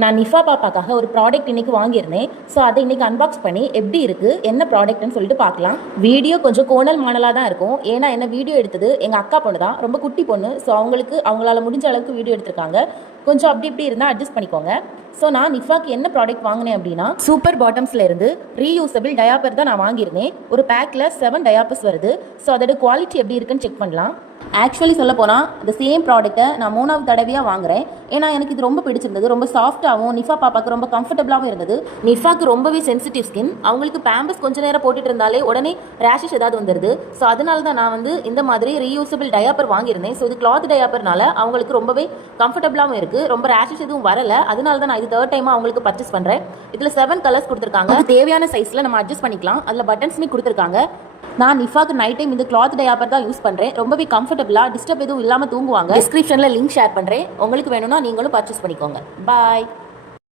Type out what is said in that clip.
நான் நிஃபா பாப்பாக்காக ஒரு ப்ராடக்ட் இன்னைக்கு வாங்கியிருந்தேன். ஸோ அதை இன்னைக்கு அன்பாக்ஸ் பண்ணி எப்படி இருக்குது என்ன ப்ராடக்ட்னு சொல்லிட்டு பார்க்கலாம். வீடியோ கொஞ்சம் கோணல் மாடலாக தான் இருக்கும். ஏன்னா என்ன வீடியோ எடுத்தது எங்கள் அக்கா பொண்ணு தான், ரொம்ப குட்டி பொண்ணு. ஸோ அவங்களால முடிஞ்ச அளவுக்கு வீடியோ எடுத்திருக்காங்க. கொஞ்சம் அப்படி இப்படி இருந்தால் அட்ஜஸ்ட் பண்ணிக்கோங்க. ஸோ நான் நிஃபாக்கு என்ன ப்ராடக்ட் வாங்கினேன் அப்படின்னா, சூப்பர் பாட்டம்ஸில் இருந்து ரீயூசபிள் டயாப்பர் தான் நான் வாங்கியிருந்தேன். ஒரு பேக்கில் 7 டயாப்பர்ஸ் வருது. ஸோ அதோட குவாலிட்டி எப்படி இருக்குன்னு செக் பண்ணலாம். ஆக்சுவலி சொல்ல போனால் இந்த சேம் ப்ராடக்ட்டை நான் 3வது தடவையாக வாங்குறேன். ஏன்னா எனக்கு இது ரொம்ப பிடிச்சிருந்தது. ரொம்ப சாஃப்டாகவும் நிஃபா பாப்பாக்கு ரொம்ப கம்ஃபர்டபுளாகவும் இருந்தது. நிஃபாக்கு ரொம்பவே சென்சிட்டிவ் ஸ்கின். அவங்களுக்கு பேம்பஸ் கொஞ்ச நேரம் போட்டுட்டு இருந்தாலே உடனே ரேஷஸ் ஏதாவது வந்துடுது. ஸோ அதனால தான் நான் இந்த மாதிரி ரீயூசபிள் டயாப்பர் வாங்கியிருந்தேன். ஸோ இது கிளாத் டயாப்பர்னால அவங்களுக்கு ரொம்பவே கம்ஃபர்டபுளாகவும் இருக்குது. ரொம்ப ரேஷஸ் எதுவும் வரல. அதனால தான் நான் இது 3rd டைமாக அவங்களுக்கு பர்ச்சேஸ் பண்ணுறேன். இதில் 7 கலர்ஸ் கொடுத்துருக்காங்க. தேவையான சைஸில் நம்ம அட்ஜஸ்ட் பண்ணிக்கலாம். அதில் பட்டன்ஸுமே கொடுத்துருக்காங்க. நான் நிஃபாக்கு நைட் டைம் இந்த கிளாத் டயாப்பர் தான் யூஸ் பண்ணுறேன். ரொம்பவே கம்ஃபர்டபுளாக டிஸ்டர்ப் எதுவும் இல்லாமல் தூங்குவாங்க. டிஸ்கிரிப்ஷனில் லிங்க் ஷேர் பண்ணுறேன். உங்களுக்கு வேணும்னா நீங்களும் பர்ச்சேஸ் பண்ணிக்கோங்க. பாய்.